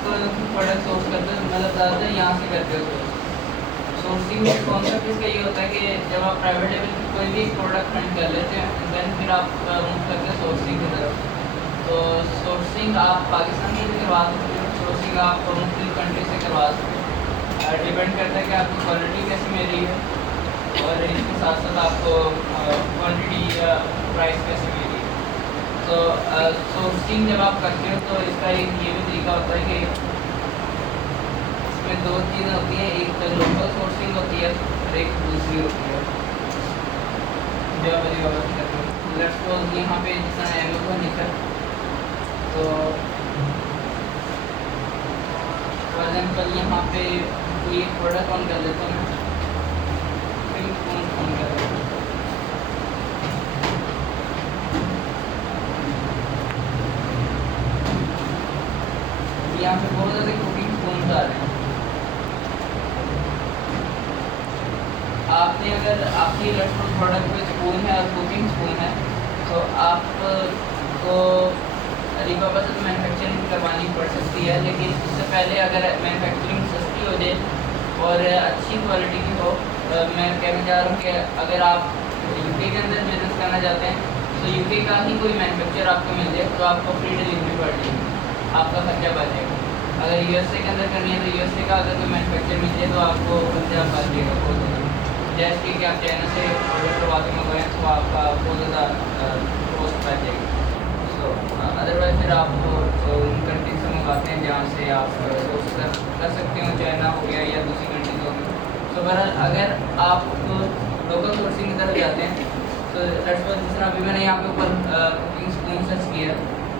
आप product source करते हो, मतलब ज़्यादातर यहाँ से करते हो सोर्सिंग में कॉन्सेप्ट इसका ये होता है कि जब आप प्राइवेट लेवल पर कोई भी प्रोडक्ट फंड कर लेते हैं देन फिर आप मूव करते हैं सोर्सिंग की तरफ। तो सोर्सिंग आप पाकिस्तान में भी करवा सकते हो, सोर्सिंग आप मुख्तलिफ कंट्री से करवा सकते हो। डिपेंड करता है कि आपकी क्वालिटी कैसी मिल रही है और इसके साथ साथ आपको क्वांटिटी या प्राइस कैसे मिल रही है। तो सोर्सिंग जब आप करते हो तो इसका एक ये भी तरीका होता है कि इसमें दो चीज़ें होती हैं, एक तो लोकल सोर्सिंग होती है और एक दूसरी होती है जो आप अभी बात करते हो। लेट्स सपोज यहाँ पे जिस तरह अमेज़न लिखा है, तो फॉर एग्जाम्पल यहाँ पे कोई एक प्रोडक्ट ऑन कर लेता हूँ, फिर फोन ऑन कर लेता हूँ। यहाँ पे बहुत ज़्यादा कुकिंग स्पून आ रहे हैं। आपने अगर आपकी इलेक्ट्रॉनिक प्रोडक्ट में स्पून है और कुकिंग स्पून है तो आपको अलीबाबा से तो मैन्युफैक्चरिंग करवानी पड़ सकती है, लेकिन इससे पहले अगर मैन्युफैक्चरिंग सस्ती हो जाए और अच्छी क्वालिटी की हो, मैं कहना चाह रहा हूँ कि अगर आप यूके के अंदर बिजनेस करना चाहते हैं तो यूके का ही कोई मैन्युफैक्चर आपको मिल जाए तो आपको फ्री डिलीवरी पड़ जाएगी, आपका खर्चा बच जाएगा। अगर यूएसए के अंदर करनी है तो यूएसए का अगर कोई मैन्युफैक्चर मिल जाए तो आपको खर्चा बच जाएगा बहुत ज़्यादा। जैसे कि आप चाइना से ऑर्डर करवा के मंगवाएं तो आपका बहुत ज़्यादा कॉस्ट बच जाएगी। सो अदरवाइज फिर आप उन कंट्री से मंगवाते हैं जहाँ से आप सोर्स कर सकते हो, चाइना हो गया या दूसरी कंट्रीज हो गई। तो बहरहाल अगर आप लोकल सोर्सिंग की तरफ जाते हैं तो लेट्स सपोज जिस तरह अभी मैंने यहाँ पे ऊपर कुकिंग स्पून सर्च किया,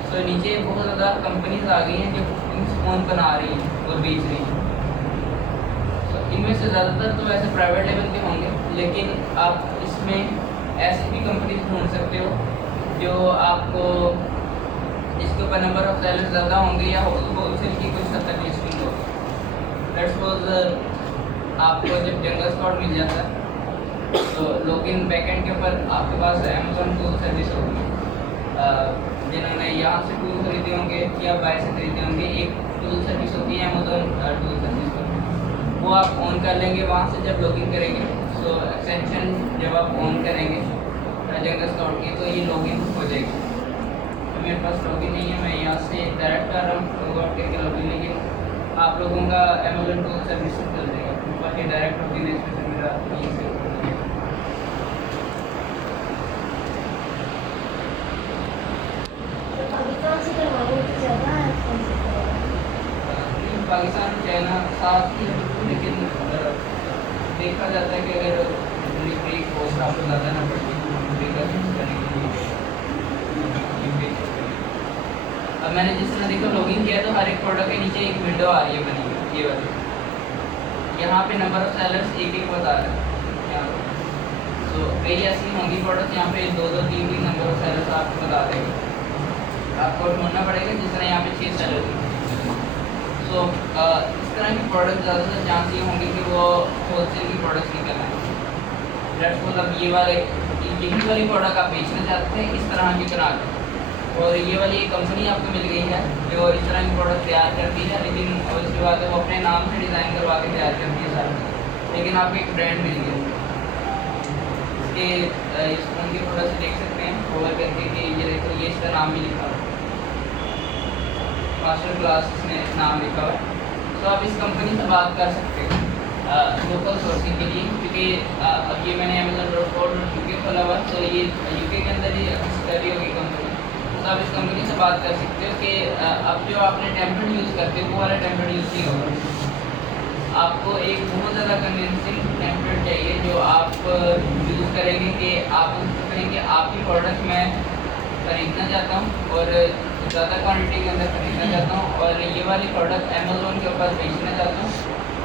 तो नीचे बहुत ज़्यादा कंपनीज आ गई हैं जो कुकिंग स्पून बना रही हैं और बेच रही हैं। इनमें से ज़्यादातर तो ऐसे प्राइवेट लेवल के होंगे, लेकिन आप इसमें ऐसी भी कंपनीज ढूंढ सकते हो जो आपको जिसके ऊपर नंबर ऑफ सेलर ज़्यादा होंगे या होलसेल की कुछ हद तक लिस्टिंग होगी। लेट्स सपोज आपको जब जंगल स्पॉट मिल जाता है तो लॉगिन बैकएंड के ऊपर आपके पास अमेज़न टूल सर्विस होगी। जिन्होंने यहाँ से टूल खरीदे होंगे या बाहर से खरीदे होंगे, एक टूल सर्विस होती है अमेज़न टूल सर्विस, वो आप ऑन कर लेंगे। वहाँ से जब लॉगिन करेंगे तो एक्सटेंशन जब आप ऑन करेंगे जंगल स्पॉट की तो ये लॉगिन हो जाएगी। तो मेरे पास लॉगिन नहीं है, मैं यहाँ से डायरेक्ट कर रहा हूँ लॉग आउट करके लॉगिन, लेकिन आप लोगों का अमेज़न टूल सर्विस से चल जाएगा। मेरे पास ये डायरेक्ट लॉगिन है, इसमें से मेरा यहीं से पाकिस्तान चाइना साथ ही, लेकिन देखा जाता है कि अगर डिलीवरी कॉस्ट आपको ज़्यादा ना पड़ती अब मैंने जिस तरह देखो लॉगिन किया तो हर एक प्रोडक्ट के नीचे एक विंडो आ रही है बनी हुई, ये वाली। यहाँ पे नंबर ऑफ सेलर्स एक एक बता रहा है यहाँ पर। तो कई ऐसी होंगी प्रोडक्ट यहाँ पे 2-2, 3-3 नंबर ऑफ सेलर्स आपको बता देंगे, आपको ढूंढना पड़ेगा। जिस तरह यहाँ पे 6 सेलर हैं, तो इस तरह की प्रोडक्ट ज़्यादातर चांस ये होंगे कि वो होलसेल की प्रोडक्ट्स निकल आए। लेट्स सपोज अब ये वाली प्रोडक्ट आप बेचना चाहते हैं इस तरह की बना के, और ये वाली एक कंपनी आपको मिल गई है जो इस तरह की प्रोडक्ट तैयार करती है, लेकिन उसके बाद वो अपने नाम से डिज़ाइन करवा के तैयार करती है सारा, लेकिन आपको एक ब्रांड मिल गया। इसके इस फोन के प्रोडक्ट देख सकते हैं ओवर करके कि ये देखो ये इसका नाम भी लिखा हुआ है, मास्टर क्लास इसने नाम लिखा हुआ है। तो आप इस कंपनी से बात कर सकते हैं लोकल सोर्सिंग के लिए, क्योंकि अब ये मैंने amazon.co.uk खोला हुआ, तो ये यूके के अंदर ही रजिस्टरी होगी कंपनी। तो आप इस कंपनी से बात कर सकते हो कि अब जो आपने टेम्पलेट यूज़ करते हो वो वाला टेम्पलेट यूज़ नहीं होगा। आपको एक बहुत ज़्यादा कन्विंसिंग टेम्पलेट चाहिए जो आप यूज़ करेंगे कि आप उसको कहेंगे आपकी प्रोडक्ट मैं खरीदना चाहता हूँ और ज़्यादा क्वांटिटी के अंदर खरीदना चाहता हूँ और ये वाली प्रोडक्ट अमेज़ोन के ऊपर बेचना चाहता हूँ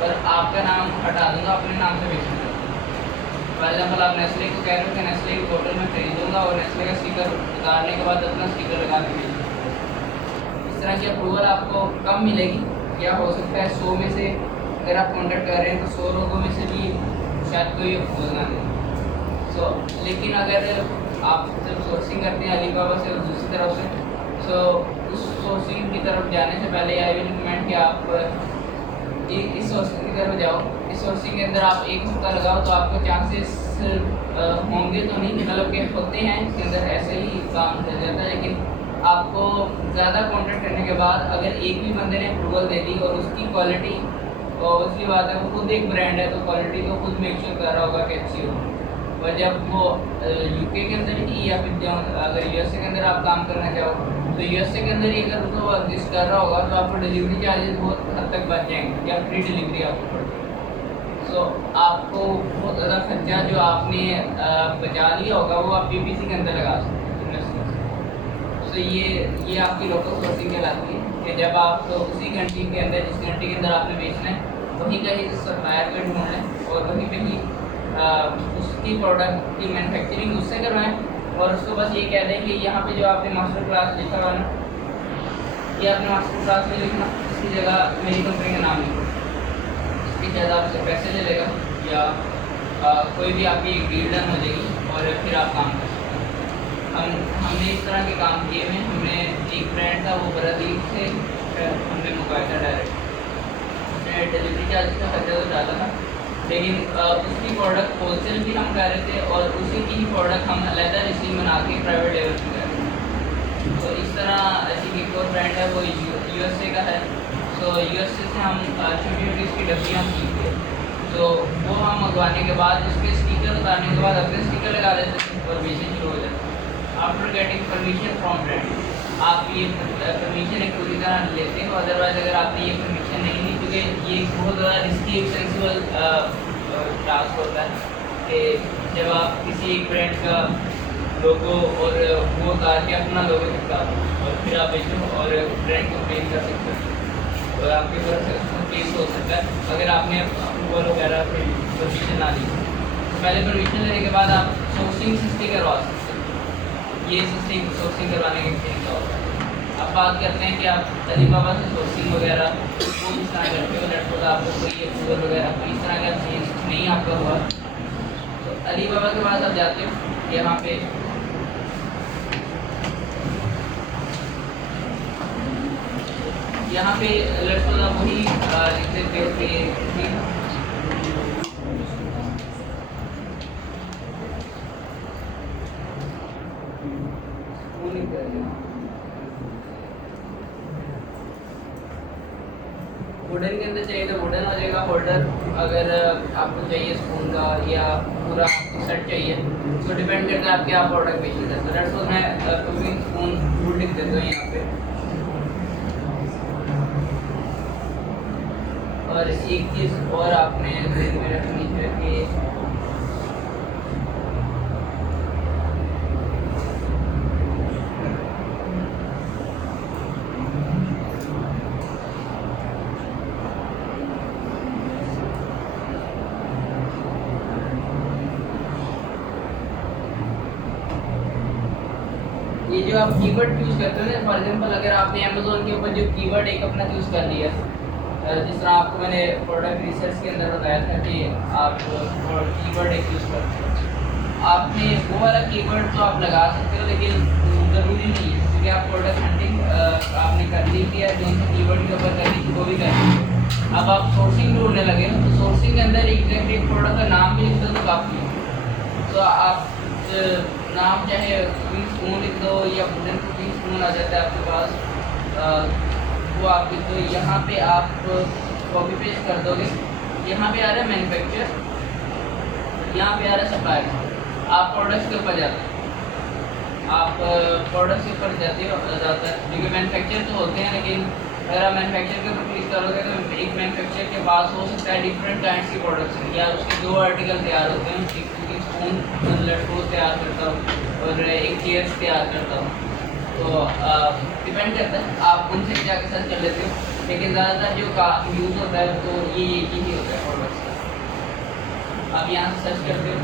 और आपका नाम हटा दूँगा, अपने नाम से बेचना चाहता हूँ। फॉर एग्जाम्पल आप नेस्ले को कह रहे हो कि नेस्ले की बोतल में खरीदूँगा और नेस्ले का स्टिकर उतारने के बाद अपना स्टिकर लगा के बेचूँगा। इस तरह की अप्रूवल आपको कम मिलेगी, या हो सकता है 100 में से अगर आप कॉन्टैक्ट कर रहे हैं तो 100 लोगों में से भी शायद कोई अप्रूवल ना दे। लेकिन अगर आप सिर्फ सोर्सिंग करते हैं अलीबाबा से और दूसरी तरफ से सो उस सोर्सिंग की तरफ जाने से पहले आई विल रिकमेंड कि आप इस सोर्सिंग की तरफ जाओ। इस सोर्सिंग के अंदर आप एक हफ्ता लगाओ तो आपको चांसेस होंगे तो नहीं, मतलब के होते हैं इसके अंदर, ऐसे ही काम चल जाता है। लेकिन आपको ज़्यादा कॉन्टेक्ट करने के बाद अगर एक भी बंदे ने अप्रूवल दे दी और उसकी क्वालिटी, और उसकी बात है वो खुद एक ब्रांड है तो क्वालिटी तो खुद मेक श्योर कर रहा होगा कि अच्छी हो। और जब वो यूके के अंदर ही या फिर अगर यूएसए के अंदर आप काम करना चाहो तो यूएसए के अंदर ही अगर उसको एग्जिस्ट कर रहा होगा तो आपको डिलीवरी चार्जेस बहुत हद तक बच जाएंगे या फ्री डिलीवरी आपको पड़ेगी। सो आपको बहुत ज़्यादा खर्चा जो आपने बचा लिया होगा वो आप पीपीसी के अंदर लगा सकते हैं। सो ये आपकी लोकल सोर्सिंग कहलाती है कि जब आप तो उसी कंट्री के अंदर, जिस कंट्री के अंदर आपने बेचना है, वहीं का ही सप्लायर का ढूंढ लें और वहीं पे ही उसकी प्रोडक्ट की मैन्युफैक्चरिंग उससे करवाएं। और उसको बस ये कह दें कि यहाँ पे जो आपने मास्टर क्लास लिखा हुआ ना, ये आपने मास्टर क्लास में लिखना, इसकी जगह मेरी कंपनी का नाम लिखो। इसकी ज़्यादा आपसे पैसे ले लेगा या कोई भी आपकी डील डन हो जाएगी और फिर आप काम कर सकते हैं। हमने इस तरह के काम किए हुए। हमने एक ब्रांड था वो ब्राज़ील से हमने मंगवाया था डायरेक्ट। उसने डिलीवरी चार्ज का खर्चा तो ज़्यादा था, लेकिन उसकी प्रोडक्ट होलसेल भी हम कर रहे थे और उसी की ही प्रोडक्ट हम अलहदा रिसीव बना के प्राइवेट लेवल पर कर रहे थे। तो इस तरह ऐसी एक और ब्रांड है वो यूएसए का है। तो यूएसए से हम छोटी छोटी उसकी डब्बियाँ खरीदते, तो वो हम मंगवाने के बाद उसके स्टिकर उतारने के बाद अपने स्टिकर लगा देते थे और बेचने शुरू हो जाते। After getting permission from brand, आप ये परमिशन एक पूरी तरह लेते हो। अदरवाइज अगर आपने ये परमिशन नहीं ली, क्योंकि ये बहुत ज़्यादा रिस्की सेंसिबल टास्क होता है कि जब आप किसी एक ब्रांड का लोगो और वो उतार के अपना लोगो चिपका दो और फिर आप बेचो और ब्रांड को क्लेम कर सकते हो और आपके ऊपर केस हो सकता है अगर आपने अप्रूवल वगैरह परमिशन ना ली। तो पहले परमिशन लेने के बाद आप सोर्सिंग सिस्टी करवा सकते हैं। ये सिस्टिंग सोर्सिंग करवाने के तरीका होता है। अब बात करते हैं कि आप अलीबाबा से सोर्सिंग वगैरह वो इस तरह करते हो, लेट्स सपोज आपको कोई अप्रूवल वगैरह कोई इस तरह का चीज़ नहीं आपका हुआ, तो अलीबाबा के पास आप जाते हो। यहाँ पे लेट्स सपोज आप वही लिख देते हो कि वुडन के अंदर चाहिए तो वुडन हो जाएगा होल्डर। अगर आपको चाहिए स्पून का या पूरा सेट चाहिए तो डिपेंड करता है आप क्या प्रोडक्ट बेचना चाहते हैं। लेट्स सपोज मैं कुकिंग स्पून फूड लिख देता हूँ यहाँ पे। और एक चीज़ और आपने ध्यान में रखनी है कि ये जो आप कीवर्ड यूज़ करते हो ना, फॉर एग्जांपल अगर आपने अमेज़ोन के ऊपर जो कीवर्ड एक अपना चूज़ कर लिया, जिस तरह आपको मैंने प्रोडक्ट रिसर्च के अंदर बताया था कि आप कीवर्ड एक यूज़ करते हो, आपने वो वाला कीवर्ड तो आप लगा सकते हो लेकिन ज़रूरी नहीं है, क्योंकि आप प्रोडक्ट हंटिंग आपने कर ली थी या जो सा कीवर्ड के ऊपर करनी थी वो भी कर ली। अब आप सोर्सिंग ढूंढने लगे हो तो सोर्सिंग के अंदर एग्जैक्ट एक प्रोडक्ट का नाम भी लिख दो तो काफ़ी है। तो आप नाम चाहे कुकिंग स्पून लिख दो या वुडन कुकिंग स्पून आ जाता है आपके पास, वो आप लिख दो। यहाँ पे आप कॉपी पेस्ट कर दोगे, यहाँ पे आ रहा है मैन्युफैक्चर, यहाँ पे आ रहा है सप्लायर। आप प्रोडक्ट्स के ऊपर जाते हो, आप प्रोडक्ट्स के ऊपर जाते हो ज़्यादातर, क्योंकि मैन्युफैक्चर तो होते हैं लेकिन अगर आप मैन्युफैक्चर के ऊपर क्लिक करोगे तो एक मैन्युफैक्चर के पास हो सकता है डिफरेंट काइंड्स की प्रोडक्ट्स या उसके 2 आर्टिकल तैयार होते हैं। एक कुकिंग स्पून लटकोस तैयार करता हूँ और एक चेयर्स तैयार करता हूँ, तो डिपेंड करता है आप उनसे जाके सर्च कर लेते हो। लेकिन ज़्यादातर जो का यूज़ होता है तो ये एक ही होता है प्रोडक्ट्स का। आप यहाँ से सर्च करते हो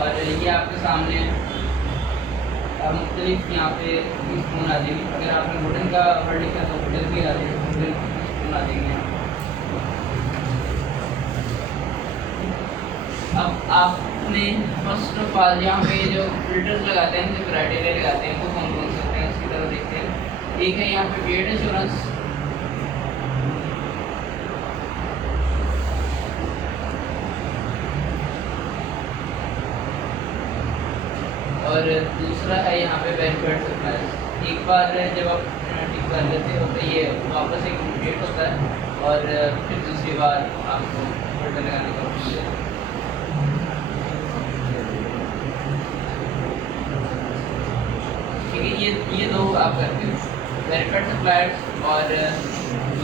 और ये आपके सामने मुख्तलिफ यहाँ पे स्पून आ जाएगी। अगर आपने वुडन का वर्ड लिखा तो वुडन भी आ जाएगा, वुडन स्पून आ जाएंगे। अब आपने फर्स्ट ऑफ ऑल यहाँ पे जो फिल्टर्स लगाते हैं, जो क्राइटेरिया लगाते हैं, वो कौन कौन से होते हैं उसकी तरफ देखते हैं। एक है यहाँ पे पेड इंश्योरेंस, और दूसरा है यहाँ पे वेरीफाइड सप्लायर्स। एक बार जब आप टिक कर लेते हो तो ये वापस एक अपडेट होता है और फिर दूसरी बार आपको फिल्टर लगाने का ऑप्शन देता है। ठीक है, ये दो आप करते हो, वेरीफाइड सप्लायर्स और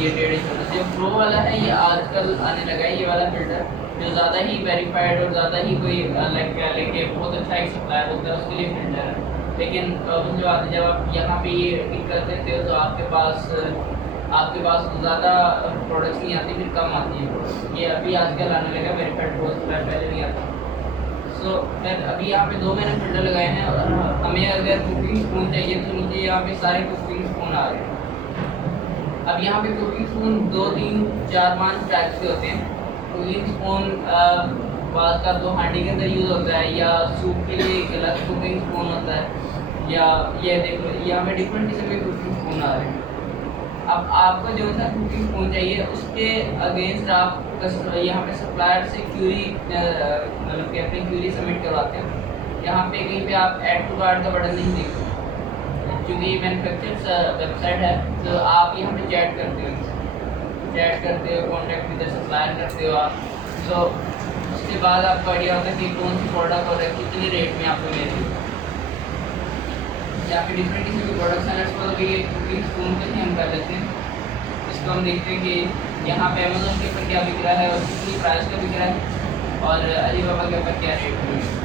ये पेड इंश्योरेंस। जो प्रो वाला है ये आजकल आने लगा है, ये वाला फिल्टर जो ज़्यादा ही वेरीफाइड और ज़्यादा ही कोई लाइक क्या लेके बहुत अच्छा एक सप्लायर होता है उसके लिए फिल्टर है। लेकिन उस जो आते जब आप यहाँ पे ये टिक कर देते हो तो आपके पास ज़्यादा प्रोडक्ट्स नहीं आती, फिर कम आती है। ये अभी आजकल आने लगा वेरीफाइड प्रो सप्लायर, पहले नहीं आता। सो फिर अभी यहाँ पे 2 मैंने फिल्टर लगाए हैं और हमें अगर कुकिंग स्पून चाहिए तो मुझे यहाँ पे सारे कुकिंग स्पून आ रहे हैं। अब यहाँ पे कुकिंग स्पून 2, 3, 4, 5 टाइप्स के होते हैं। कुकिंग स्पून बात का तो हांडी के अंदर यूज़ होता है, या सूप के लिए एक अलग कुकिंग स्पून होता है, या ये देखो यहाँ पे डिफरेंट किस्म के कुकिंग स्पून आ रहे हैं। अब आपको जो सा कुकिंग स्पून चाहिए उसके अगेंस्ट आप यहाँ पे सप्लायर से क्यूरी मतलब कि अपनी क्यूरी सबमिट करवाते हैं। यहाँ पे कहीं पे आप ऐड टू कार्ड का बटन नहीं देखते क्योंकि ये मैन्युफैक्चर वेबसाइट है, तो आप यहाँ पे चैट करते हो, कॉन्टैक्ट विद सप्लायर करते हो आप। तो उसके बाद आपको आइडिया होता है कि कौन सी प्रोडक्ट और कितने रेट में आपको मिल रही है। यहाँ पे डिफरेंट किस्म के प्रोडक्ट्स हैं। इसको तो ये कुकिंग स्पून के लिए हम कर लेते हैं। इसको हम देखते हैं कि यहाँ पे अमेज़ोन के ऊपर क्या बिक रहा है और कितनी प्राइस का बिक रहा है, और अलीबाबा के ऊपर क्या रेट है।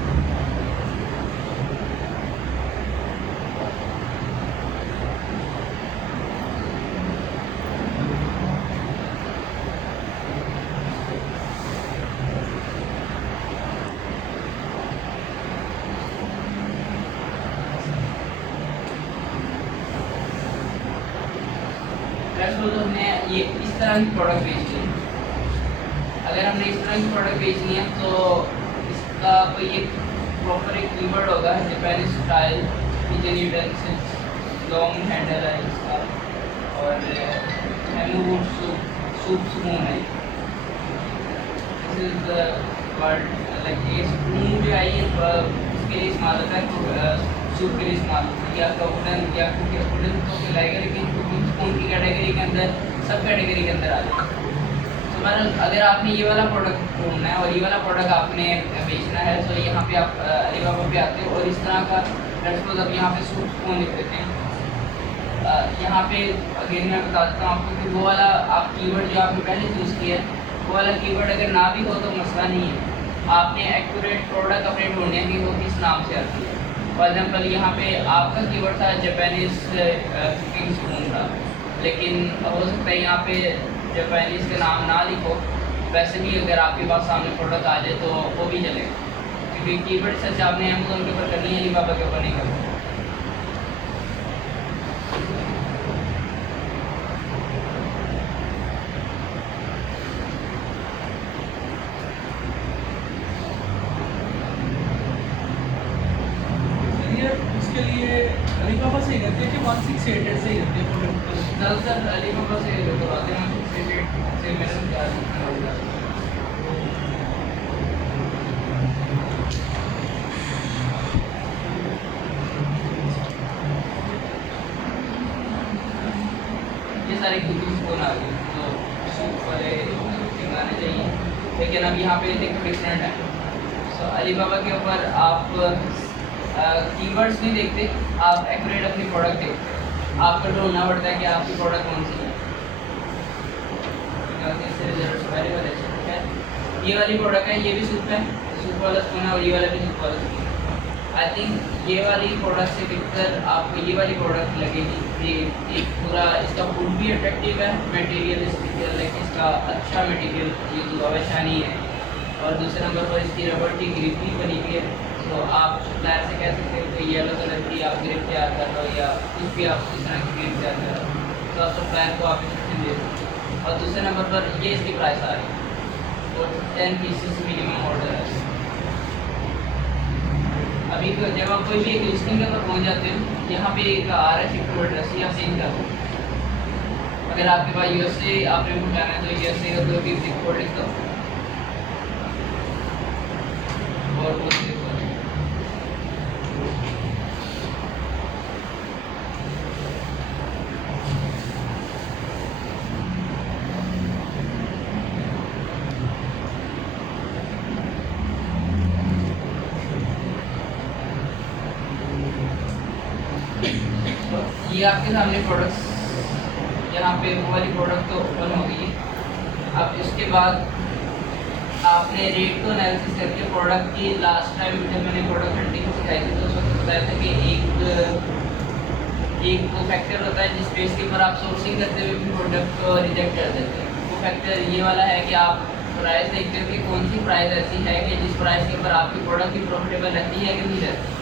तो हमने ये इस तरह की प्रोडक्ट बेचनी है। अगर हमने इस तरह की प्रोडक्ट बेचनी है तो इसका कोई एक प्रॉपर एक कीवर्ड होगा, Japanese style kitchen utensils, long handle है इसका, और हैमवुड सूप स्पून है। This is the word like ये स्पून जो है ये इसके लिए इस्तेमाल होता है, सूप के लिए इस्तेमाल होता है, या वुडन या वुडन तो खिलाएगा, लेकिन कुकिंग स्पून की कैटेगरी के अंदर सब कैटेगरी के अंदर आ जाए। तो बहरहाल अगर आपने ये वाला प्रोडक्ट ढूंढना है और ये वाला प्रोडक्ट आपने बेचना है तो यहाँ पे आप अलीबाबा पे आते हो और इस तरह का रेस्पोज अब यहाँ पे सूप स्पून लिख देते हैं। यहाँ पे अगेन मैं बता देता हूँ आपको कि वो वाला आप कीवर्ड जो आपने पहले चूज़ किया है वो वाला कीवर्ड अगर ना भी हो तो मसला नहीं है। आपने एक्यूरेट प्रोडक्ट अपने ढूंढने की वो किस नाम से आती है। फॉर एग्जाम्पल यहाँ पे आपका कीवर्ड था जापानीज कुकिंग स्पून था, लेकिन हो सकता है यहाँ पे जापानीज का नाम ना लिखो, वैसे भी अगर आपके पास सामने प्रोडक्ट आ जाए तो वो भी चलेगा, क्योंकि कीवर्ड सर्च आपने अमेज़ोन के ऊपर करनी है, अलीबाबा के ऊपर नहीं करनी। उसके लिए अलीबाबा से ही करते हैं कि 1688 से ही करते हैं प्रोडक्ट? ज़्यादातर अलीबाबा से करवाते हैं, 1688 से मेरा ख्याल होगा। ये सारे कुकिंग स्पून आ गए तो सूप वाले आने चाहिए, लेकिन अब यहाँ पे एक डिफरेंट है। सो अलीबाबा के ऊपर आप कीवर्ड्स नहीं देखते, आप एक्यूरेट अपनी प्रोडक्ट देखते हैं। आपको ढूंढना पड़ता है कि आपकी प्रोडक्ट कौन सी है। इससे रिजल्ट वेरी वेल अच्छे हैं। ये वाली प्रोडक्ट है, ये भी सूप है, सूप वाला स्पून है, और ये वाला भी सूप वाला स्पून है। आई थिंक ये वाली प्रोडक्ट से बेहतर आपको ये वाली प्रोडक्ट लगेगी। ये एक पूरा इसका फूड भी अट्रैक्टिव है, मटेरियल इसका अच्छा मटेरियल यूज हुआ है, शानी है, और दूसरे नंबर पर इसकी रबड़ की ग्रिप भी बनी हुई है। तो आप सप्लायर से कह सकते हो कि येलो कलर की आप ग्रिप तैयार कर लो, या कुछ भी आप इस तरह की ग्रिप तैयार कर लो, तो आप सप्लायर को आप इंस्ट्रक्शन दे सकते हो। और दूसरे नंबर पर ये इसकी प्राइस आ रही है, तो 10 पीसेस मिनिमम ऑर्डर है। जब आप कोई भी एक लिस्टिंग के ऊपर पहुंच जाते हो, यहाँ पे एक आ रहा है शिफ्ट टू एड्रेस, या चेंज कर दो। अगर आपके पास यूएसए आपने जाना है तो यूएसए का कोई भी जिप कोड लिख दो और वो सेव कर दो। ये आपके सामने प्रोडक्ट्स, यहाँ पे वो वाली प्रोडक्ट तो ओपन हो गई है। अब इसके बाद आपने रेट को एनालिसिस करके प्रोडक्ट की, लास्ट टाइम जब मैंने प्रोडक्ट हंटिंग सिखाई थी तो उस वक्त बताया था कि एक वो फैक्टर होता है जिस बेस के ऊपर आप सोर्सिंग करते हुए भी प्रोडक्ट को रिजेक्ट कर देते हैं। वो फैक्टर ये वाला है कि आप प्राइस देखते हो कि कौन सी प्राइस ऐसी है कि जिस प्राइस के ऊपर आपकी प्रोडक्ट की प्रॉफिटेबल रहती है कि नहीं रहती।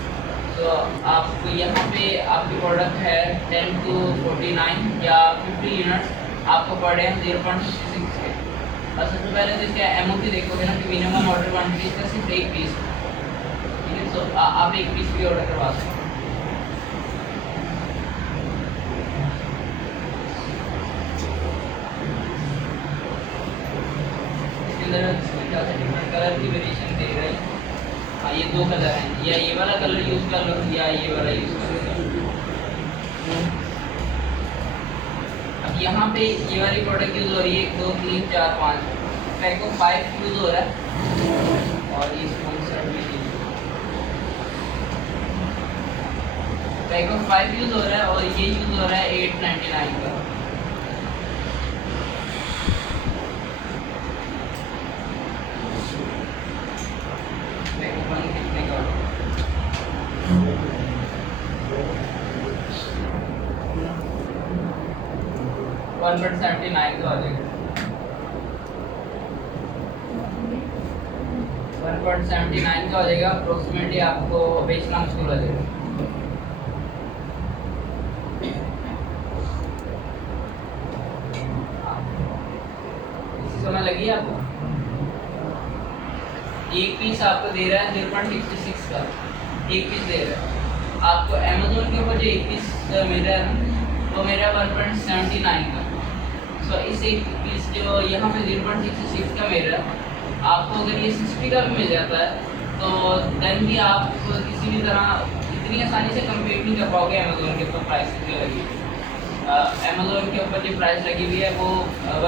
तो आप यहाँ पे आपकी प्रोडक्ट है 10 to 49 या 50 यूनिट्स, आपको पर डे 0.66 के। और सबसे पहले तो इसका एमओपी देखोगे ना कि मिनिमम ऑर्डर क्वान्टिटी इसका सिर्फ एक पीस, ठीक है। तो आप एक पीस भी ऑर्डर करवा सकते हो। इसके अंदर डिफरेंट कलर की वेरिएशन दे रहे हैं। हाँ, ये दो कलर हैं, या ये वाला कलर यूज़ कर लो या ये वाला यूज़ कर लो। अब यहाँ पे ये वाली प्रोडक्ट यूज़ हो रही है 1 2 3 4 5 पैक ऑफ 5 यूज़ हो रहा है, और ये स्पॉन्सर भी पैक ऑफ 5 यूज़ हो रहा है, और ये यूज़ हो रहा है 899 का। कितने का 1.79 का हो जाएगा। 1.79 का हो जाएगा। अप्रोक्सीमेटली आपको बेचना मुश्किल हो जाएगा। इसी समय लगी आपको एक पीस आपको दे रहा है 0.66 का, एक पीस दे रहा है आपको। अमेज़न के ऊपर जो एक पीस मिल रहा है ना, वो मेरा 1.79 का। सो इस एक पीस जो यहाँ पे 0.66 का मिल रहा है, आपको अगर ये 60 का भी मिल जाता है तो देन भी आप किसी भी तरह इतनी आसानी से कम्पीट नहीं कर पाओगे अमेज़न के ऊपर प्राइस जो लगी। अमेज़न के ऊपर जो प्राइस लगी हुई है वो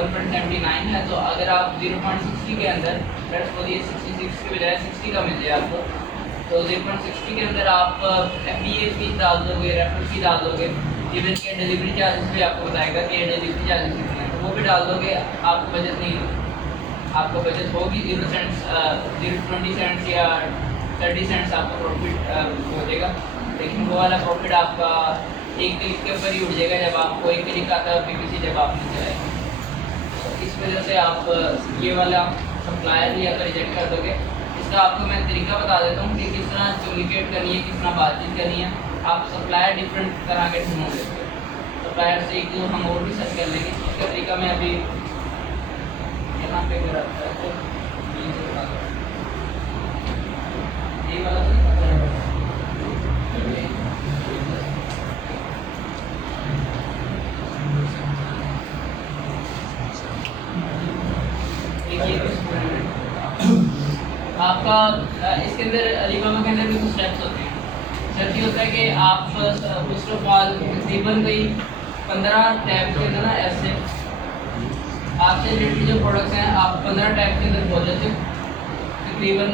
1.79 है। तो अगर आप 0.60 के अंदर, लेट्स सपोज ये 66 के बजाय 60 का मिल जाए आपको, तो 0.60 के अंदर आप FBA फीस डाल दोगे, रेफरल फी डाल दोगे, इवन के डिलीवरी चार्जेस भी आपको बताएगा कि डिलीवरी चार्जेस कितने हैं, वो भी डाल दोगे। आपको बचत नहीं होगी, आपको बचत होगी 0.20 सेंट्स या 30 सेंट्स आपका प्रॉफिट हो जाएगा। लेकिन वो वाला प्रॉफिट आपका एक क्लिक के ऊपर ही उठ जाएगा जब आपको एक क्लिक आता है PPC जब आप नहीं चलाएंगे। तो इस वजह से आप ये वाला सप्लायर भी अगर रिजेक्ट कर दोगे, इसका आपको मैं तरीका बता देता हूँ कि किस तरह कम्युनिकेट करनी है, किस तरह बातचीत करनी है। आप सप्लायर डिफरेंट तरह के ढूंढ लेते हो, सप्लायर से एक दो हम और भी सर्च कर लेंगे। इसका तरीका मैं अभी यहाँ पे कराता है, तो ये वाला आपका इसके अंदर अलीबाबा के अंदर भी कुछ स्टेप्स होते हैं। स्टेप ये होता है कि आप फर्स्ट ऑफ ऑल तकरीबन कोई 15 टैब के अंदर ना ऐसे आपसे रिलेटेड जो प्रोडक्ट्स हैं आप 15 टैब के अंदर पहुँच जाते हो। तकरीबन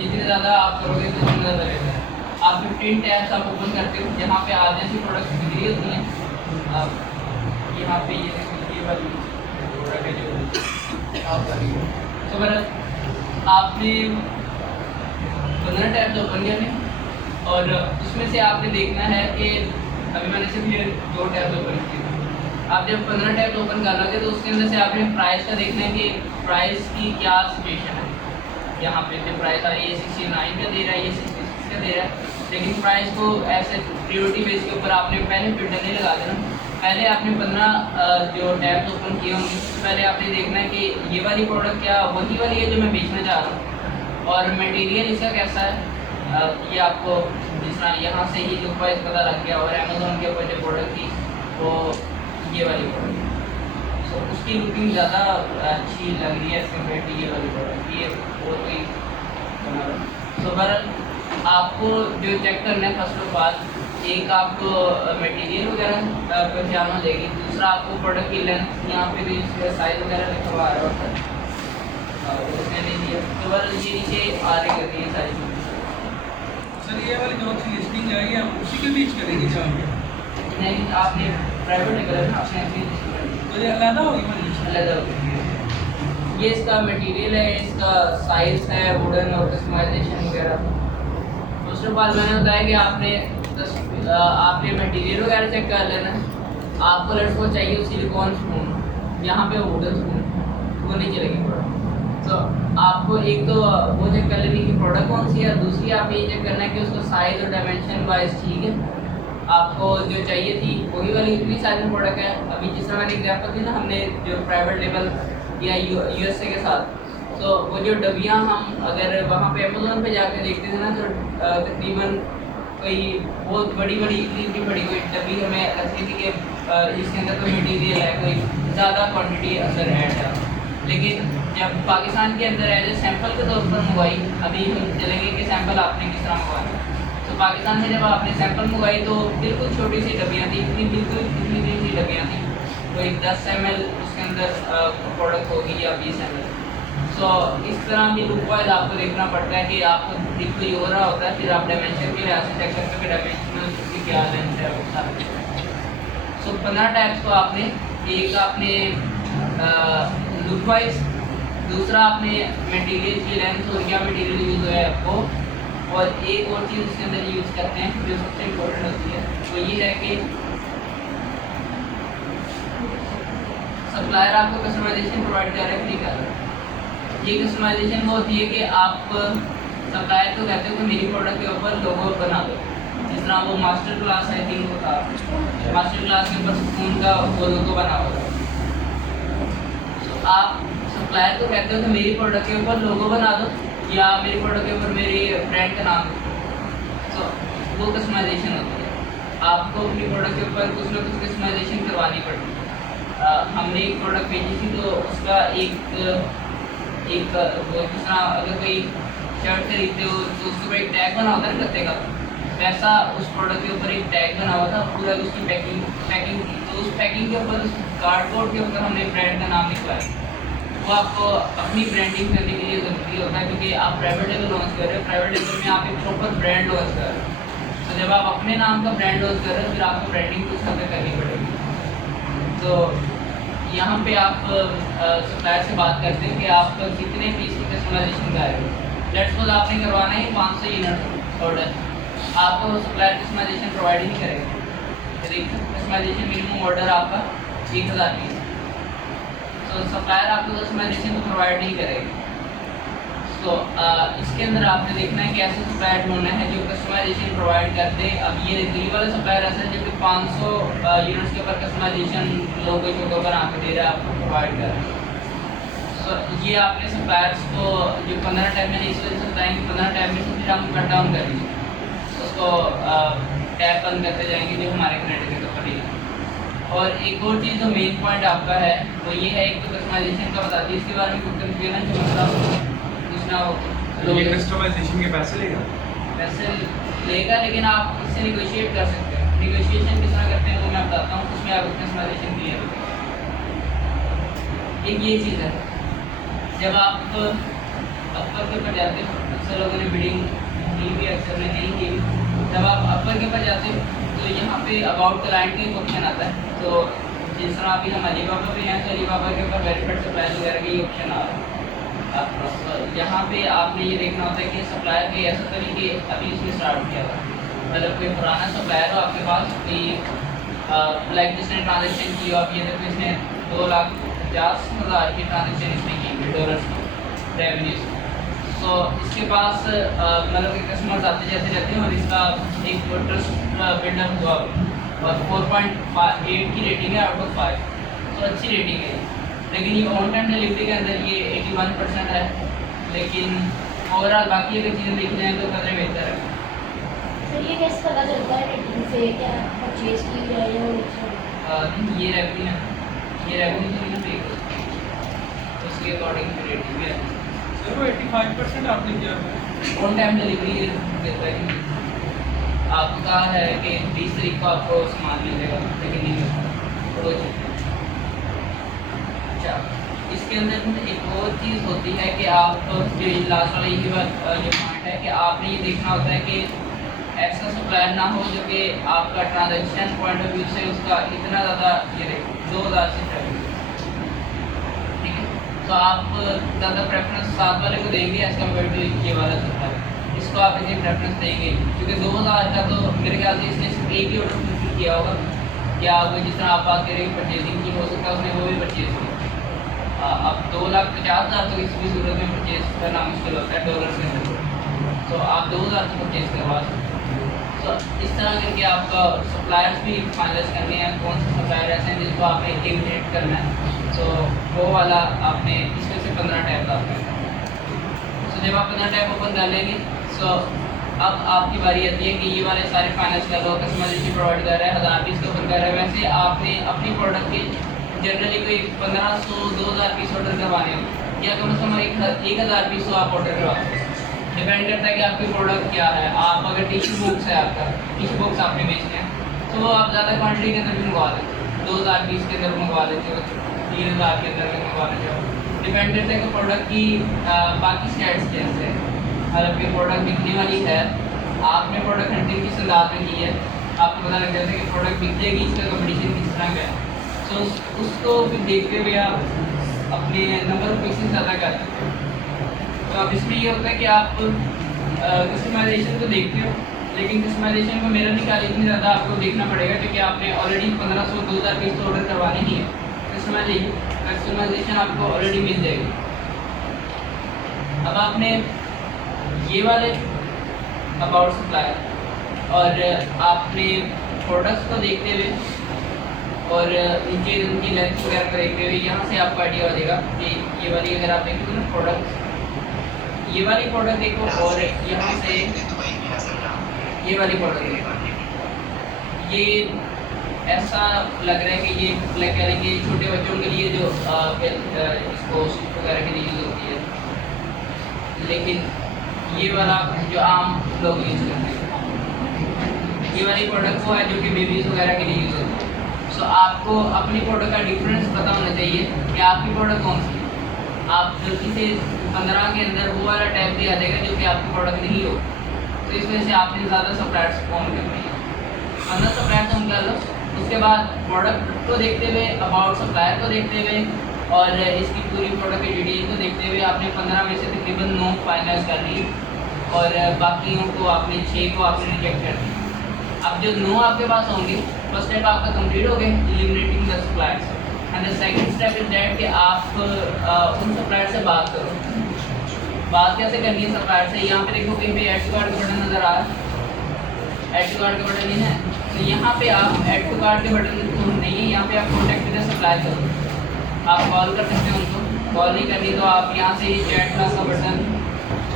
जितने ज़्यादा आप करोगे तो उतना ज़्यादा रहता है। आप 15 टैब्स आप ओपन करते हो जहाँ पे आधे से प्रोडक्ट्स बिक्री होती हैं। आप यहाँ पे ये वाली प्रोडक्ट है जो आप करेंगे, तो मेरा आपने 15 टैब्स ओपन करने, और उसमें से आपने देखना है कि अभी मैंने सिर्फ ये 2 टैब्स ओपन किए। आप जब 15 टैब्स ओपन कर लोगे तो उसके अंदर से आपने प्राइस का देखना है कि प्राइस की क्या सिचुएशन है। यहाँ पे जो प्राइस आ रही है 69 का दे रहा है, ये 66 का दे रहा है, लेकिन प्राइस को ऐसे प्रियोरिटी बेस के ऊपर आपने पहले फिल्टर नहीं लगा देना। पहले आपने 15 जो टैब्स ओपन किए होंगे उससे पहले आपने देखना है कि ये वाली प्रोडक्ट क्या वही वाली है जो मैं बेचना चाह रहा हूँ, और मटेरियल इसका कैसा है, ये आपको जिस तरह यहाँ से ही लुक वाइज पता लग गया, और अमेज़ोन के ऊपर जो प्रोडक्ट थी वो ये वाली प्रोडक्ट, सो उसकी लुकिंग ज़्यादा अच्छी लग रही है कम्पेयर टू ये वाली प्रोडक्ट, ये और कोई बना रहा। सो बहरहाल आपको जो चेक करना है फर्स्ट ऑफ ऑल, एक आपको मटेरियल वगैरह पहचान हो जाएगी, दूसरा आपको प्रोडक्ट की लेंथ, यहाँ पे भी इसका साइज़ वगैरह लिखा हुआ आ रहा होता है, उसने नहीं दिया, तो बस ये नीचे आ रही करती है सारी चीज़ें। सर ये वाली जो सी लिस्टिंग है ये आप उसी के बीच करेंगे जहाँ पे नहीं, आपने प्राइवेट निकला ना, आपने अपनी तो ये अलग होगी वाली लिस्ट। अलग होगी। ये इसका मटेरियल है, इसका साइज़ है, वुडन और कस्टमाइजेशन वगैरह। दूसरे बात मैंने बताया कि आपने मटेरियल वगैरह चेक कर लेना है। आपको लड़कों को चाहिए सिलिकॉन स्पून, यहाँ पे वुडन स्पून वो नहीं चलेगी प्रोडक्ट। तो आपको एक तो वो चेक कर लेनी कि प्रोडक्ट कौन सी है, दूसरी आप ये चेक करना है कि उसका साइज़ और डायमेंशन वाइज ठीक है, आपको जो चाहिए थी वही वाली उतनी साइज में प्रोडक्ट है। अभी जिस तरह मैंने एग्जाम्पल दी ना, हमने जो प्राइवेट लेवल या यूएसए के साथ, तो वो जो डबियाँ हम अगर वहाँ पे अमेज़ोन पे जाकर देखते थे ना, तो तकरीबन कोई बहुत बड़ी इतनी बड़ी कोई डब्बी हमें लगती थी कि इसके अंदर कोई मटीरियल है, कोई ज़्यादा क्वांटिटी अंदर ऐड है। लेकिन जब पाकिस्तान के अंदर एज ए सैंपल के तौर पर मंगवाई, अभी हम चलेंगे कि सैंपल आपने किस तरह मंगवाया। तो पाकिस्तान में जब आपने सैंपल मंगवाई तो बिल्कुल छोटी सी डब्बियाँ थी, बिल्कुल इतनी सी डब्बियाँ थी, कोई 10 ml उसके अंदर प्रोडक्ट होगी या 20 ml। सो इस तरह भी लुक वाइज आपको देखना पड़ता है कि आपको दिख कोई हो रहा होता है, फिर आप डायमेंशन के लिहाज से चेक करते हैं डायमेंशनल की क्या लेंथ है वो सारा। सो 15 टाइप्स को आपने, एक आपने लुक वाइज, दूसरा आपने मटेरियल की लेंथ और क्या मटेरियल यूज़ हुआ है आपको, और एक और चीज़ इसके अंदर यूज़ करते हैं जो सबसे इम्पोर्टेंट होती है, वो ये है कि सप्लायर आपको कस्टमाइजेशन प्रोवाइड कर रहा है, फ्री कर रहा है। ये कस्टमाइजेशन वो होती है कि आप सप्लायर को कहते हो कि मेरी प्रोडक्ट के ऊपर लोगो बना दो, जिस तरह वो मास्टर क्लास आई थिंक वो था, मास्टर क्लास के ऊपर स्पून का वो लोगो बना हुआ था। आप सप्लायर को कहते हो कि मेरी प्रोडक्ट के ऊपर लोगो बना दो, या मेरी प्रोडक्ट के ऊपर मेरी ब्रांड का नाम दो, तो वो कस्टमाइजेशन होती है। आपको अपनी प्रोडक्ट के ऊपर कुछ ना कुछ कस्टमाइजेशन करवानी पड़ती है। हमने एक प्रोडक्ट भेजी थी, तो उसका एक वो जिस तरह अगर कोई शर्ट खरीदते हो तो उसके ऊपर एक टैग बना होता है ना गत्ते का, वैसा उस प्रोडक्ट के ऊपर एक टैग बना हुआ था, पूरा उसकी पैकिंग तो उस पैकिंग के ऊपर, उस कार्डबोर्ड के ऊपर हमने ब्रांड का नाम लिखवाया। वो आपको अपनी ब्रांडिंग करने के लिए ज़रूरी होता है, क्योंकि आप प्राइवेट लेवल लॉन्च कर रहे हो, प्राइवेट लेवल में आप एक प्रॉपर ब्रांड लॉन्च कर रहे हो। तो जब आप अपने नाम का ब्रांड लॉन्च कर रहे हो, फिर आपको ब्रांडिंग कुछ हद तक करनी पड़ेगी। तो यहाँ पे आप सप्लायर से बात करते हैं कि आप कितने पीस की कस्टमाइजेशन कर रहे हो। लेट्स सपोज आपने करवाना है 500 यूनिट ऑर्डर, आपको सप्लायर कस्टमाइजेशन प्रोवाइड ही नहीं करेगा। यदि कस्टमाइजेशन मिनिमम ऑर्डर आपका 1000 पीस, तो सप्लायर आपको कस्टमाइजेशन को प्रोवाइड नहीं करेगा। तो इसके अंदर आपने देखना है कि ऐसे सप्लायर ढूंढना है जो कस्टमाइजेशन प्रोवाइड करते हैं। अब ये दिल्ली वाला सप्लायर ऐसा है जो कि 500 यूनिट्स के ऊपर कस्टमाइजेशन लोगो शोगो बना के दे रहा है, आपको प्रोवाइड कर रहा है। तो ये आपने सप्लायर्स को जो 15 टाइम में इस वजह से बताएंगे, 15 टाइम में से फिर हम कट डाउन कर दीजिए, उसको टैप बंद करते जाएंगे जो हमारे क्रेडिट के ऊपर ही। और एक और चीज़ जो मेन पॉइंट आपका है वो ये है, एक तो कस्टमाइजेशन का बताती है, इसके बारे में कुछ कन्फ्यूजन जो मतलब पूछना हो ये कस्टमाइजेशन के पैसे लेगा? पैसे लेगा, लेकिन आप इससे निगोशिएट कर सकते हैं। निगोशिएशन किस तरह करते हैं वो मैं बताता हूँ, उसमें आप कस्टमाइजेशन क्लियर होगा। एक ये चीज़ है, जब आप अपर के ऊपर जाते हो, अक्सर लोगों ने बिडिंग की भी, अक्सर ने नहीं की भी, जब आप अपर के ऊपर जाते हो तो यहाँ पे अबाउट क्लाइंट का एक ऑप्शन आता है। तो जिस तरह अभी हम अलीबाबा पे हैं, तो अलीबाबा के ऊपर वेरीफाइड सप्लायर वगैरह का ये ऑप्शन आ रहा है। यहाँ पे आपने ये देखना होता है कि सप्लायर के ऐसा करें कि अभी इसने स्टार्ट किया हुआ, मतलब कोई पुराना सप्लायर हो आपके पास, कोई लाइक जिसने ट्रांजेक्शन की हो, आप ये देखो इसने 2,50,000 की ट्रांजेक्शन इसने की डॉलर्स की रेवेन्यूज। तो इसके पास मतलब कि कस्टमर्स आते जाते रहते हैं, और इसका एक ट्रस्ट बिल्डअप हुआ, और 4.8 की रेटिंग है आउट ऑफ 5, तो अच्छी रेटिंग है। लेकिन ये ऑन टाइम डिलीवरी के अंदर ये 81% है, लेकिन ओवरऑल बाकी अगर चीज़ें देखी जाए तो कदर बेहतर है। सर ये कैसे पता चलता है रेटिंग से क्या परचेज की है या ये रेवन्यू है, ये रेवन्यू तो ना पे उसके अकॉर्डिंग फिर रेटिंग भी है। सर वो 85% आपने किया है। ऑन टाइम डिलीवरी देता है कि आपको कहा है कि 20 तारीख को आपको सामान मिलेगा, लेकिन नहीं मिलता तो वो चीज़ है। अच्छा, इसके अंदर एक और चीज़ होती है कि आप जो लास्ट वाला यही बात जो पॉइंट है कि आपने ये देखना होता है कि ऐसा सप्लायर ना हो जो कि आपका ट्रांजैक्शन पॉइंट ऑफ व्यू से उसका इतना ज़्यादा ये रहे 2000 से ट्रैवल, ठीक है। तो आप ज़्यादा प्रेफरेंस 7 वाले को देंगे एज कम्पेयर टू ये वाला सप्लायर, इसको आप इतनी प्रेफरेंस देंगे क्योंकि 2000 का तो मेरे ख्याल से इसने सिर्फ एक ही ऑर्डर फुलफिल किया होगा कि आप जिस तरह आप बात करेंगे परचेजिंग की, हो सकता है उसने वो भी परचेज किया। अब 2,50,000 तो किसी भी सूरत में परचेज करना मुश्किल होता है डॉलर के अंदर, तो आप 2,000 तो परचेज करवा सकते हैं। तो इस तरह करके आपका सप्लायर्स भी फाइनलाइज करने हैं, कौन सा सप्लायर ऐसे हैं जिसको आपने एलिमिनेट करना है, तो वो वाला आपने इसमें से 15 टैब डालना है। तो जब आप 15 टैब ओपन कर लेंगे तो अब आपकी बारी आती है कि ये वाले सारे फाइनेंस कर लो, कस्टमाइजेशन प्रोवाइड कर रहा है, 1000 पीस का ओपन कर रहा है। वैसे आपने अपनी प्रोडक्ट के जनरली कोई 1500-2000 पीस ऑर्डर करवाने हो या कम से कम 1000 पीस तो आप ऑर्डर करवा सकते हैं। डिपेंड करता है कि आपकी प्रोडक्ट क्या है। आप अगर टिश्यू बॉक्स है, आपका टिश्यू बॉक्स आपने बेचने हैं तो वो आप ज़्यादा क्वान्टिटी के अंदर भी मंगवा लेते हो, 2000 पीस के अंदर मंगवा लेते हो, 3000 के अंदर भी मंगवा लेते हो। डिपेंड करता है कि प्रोडक्ट की बाकी स्टैट्स कैसे है। अगर आपकी प्रोडक्ट बिकने वाली है, आपने प्रोडक्ट हंटिंग किस अंदाज में की है, आपको पता लग जाता है कि प्रोडक्ट बिक जाएगी, इसका कंपटीशन किस तरह का है, तो उसको भी देखते हुए आप अपने नंबर ऑफ पीसेस ज़्यादा करते हैं। तो अब इसमें ये होता है कि आप कस्टमाइजेशन तो देखते हो, लेकिन कस्टमाइजेशन को मेरा निकाल इतनी ज़्यादा आपको देखना पड़ेगा क्योंकि आपने ऑलरेडी 1500-2000 पीस तो ऑर्डर करवाने ही है। कस्टमाइजेशन आपको ऑलरेडी मिल जाएगी। अब आपने ये वाले अबाउट सप्लायर और आपने प्रोडक्ट्स को देखते हुए और नीचे उनकी लेंथ वगैरह को देखते हुए यहाँ से आपको आइडिया हो जाएगा कि ये वाली अगर आप देखोगे ना प्रोडक्ट, ये वाली प्रोडक्ट देखो और यहाँ से ये वाली प्रोडक्ट देखो, ये ऐसा लग रहा है कि ये लाइक कह लेंगे छोटे बच्चों के लिए जो इसको वगैरह के लिए यूज़ होती है, लेकिन ये वाला जो आम लोग यूज़ करते हैं, ये वाली प्रोडक्ट वो है जो कि बेबीज़ वगैरह के लिए यूज़ होती है। सो आपको अपनी प्रोडक्ट का डिफरेंस पता होना चाहिए कि आपकी प्रोडक्ट कौन सी है। आप गलती से 15 के अंदर वो वाला टैग भी आ जाएगा जो कि आपकी प्रोडक्ट नहीं हो, तो इस वजह से आपने ज़्यादा सप्लायर्स कौन करनी है, 15 सप्लायर्स हम कर लो। उसके बाद प्रोडक्ट को देखते हुए, अबाउट सप्लायर को देखते हुए और इसकी पूरी प्रोडक्ट की डिटेल को देखते हुए आपने 15 में से तकरीबन 9 फाइनलाइज कर ली और बाकियों को आपने 6 को आपने रिजेक्ट कर दिया। अब जो 9 आपके पास होंगे, फर्स्ट स्टेप आपका कंप्लीट हो गया eliminating the suppliers, and the second step is that कि आप उन सप्लायर से बात करो। बात कैसे करनी है सप्लायर से? यहाँ पे देखो कहीं पे ऐड टू कार्ड का बटन नज़र आ रहा है, ऐड टू कार्ड का बटन नहीं है, तो यहाँ पे आप ऐड टू कार्ड के बटन तो नहीं है, यहाँ पे आप कॉन्टैक्ट विद सप्लायर करो। आप कॉल कर सकते हैं उनको, कॉल नहीं करनी तो आप यहाँ से ही चैट का बटन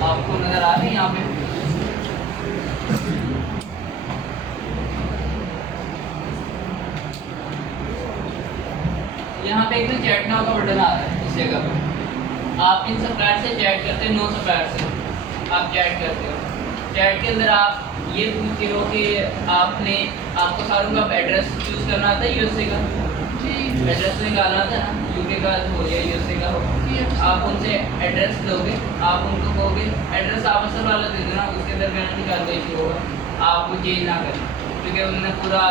आपको नज़र आ रहा है यहाँ पे, यहाँ पे एक ना चैट नाउ का बटन आ रहा है इस जगह पर। आप इन सप्लायर से चैट करते हैं, 9 सप्लायर से आप चैट करते हो। चैट के अंदर आप ये पूछते हो कि आपको सारों का एड्रेस चूज़ करना आता है यूएसए का, एड्रेस निकालना था ना, यूके का हो या यूएसए का हो, आप उनसे एड्रेस दोगे, आप उनको कहोगे एड्रेस आप असल वाला दे देना, उसके अंदर मैंने निकाल का इशू होगा, आप वो चेंज ना करें क्योंकि उन्होंने पूरा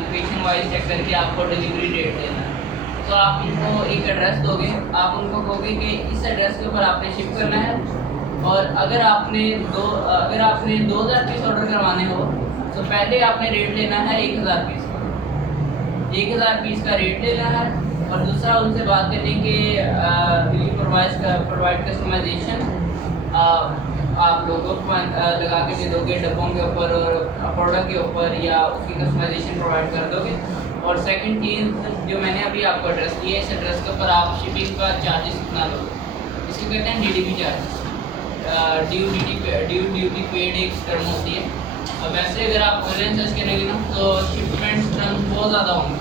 लोकेशन वाइज चेक करके आपको डिलीवरी डेट देना है। तो आप उनको एक एड्रेस दोगे, आप उनको कहोगे कि इस एड्रेस के ऊपर आपने शिप करना है, और अगर आपने 2000 पीस ऑर्डर करवाने हो तो पहले आपने रेट लेना है 1000 पीस का, 1000 पीस का रेट लेना है, और दूसरा उनसे बात करने के प्रोवाइड कस्टमाइजेशन आप लोगों को लगा के दे दोगे डब्बों के ऊपर और प्रोडक्ट के ऊपर, या उसकी कस्टमाइजेशन प्रोवाइड कर दोगे। और सेकंड चीज़ जो मैंने अभी आपको एड्रेस दिया है, इस एड्रेस के ऊपर आप शिपिंग का चार्जेस कितना लोगे, इसको कहते हैं DDP charges. Due duty paid एक टर्म होती है। वैसे अगर आप ऑनलाइन सर्च करेंगे ना तो शिपमेंट टर्म बहुत ज़्यादा होंगे।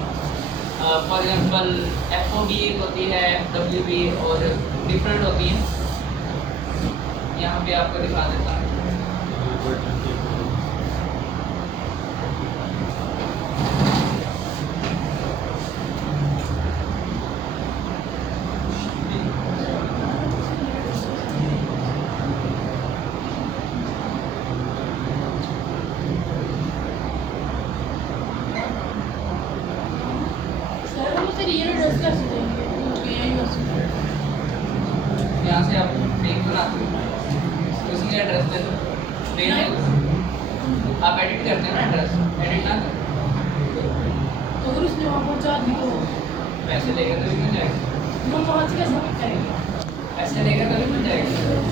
फॉर एग्जांपल FOB एक होती है, FWB और डिफरेंट होती है। यहाँ पे आपको दिखा देता हूँ। सर वो फिर ये एड्रेस कैसे देंगे? यहाँ से आप लिंक बनाते हो, उसी के एड्रेस पे भेज दो। आप एडिट करते हो ना एड्रेस, एडिट ना करो, तो अगर उसने वहाँ पहुँचा दी तो पैसे लेकर तो भी मिल जाएगा, हम वहाँ से कैसे पिक करेंगे? पैसे लेकर तो भी मिल जाएगा।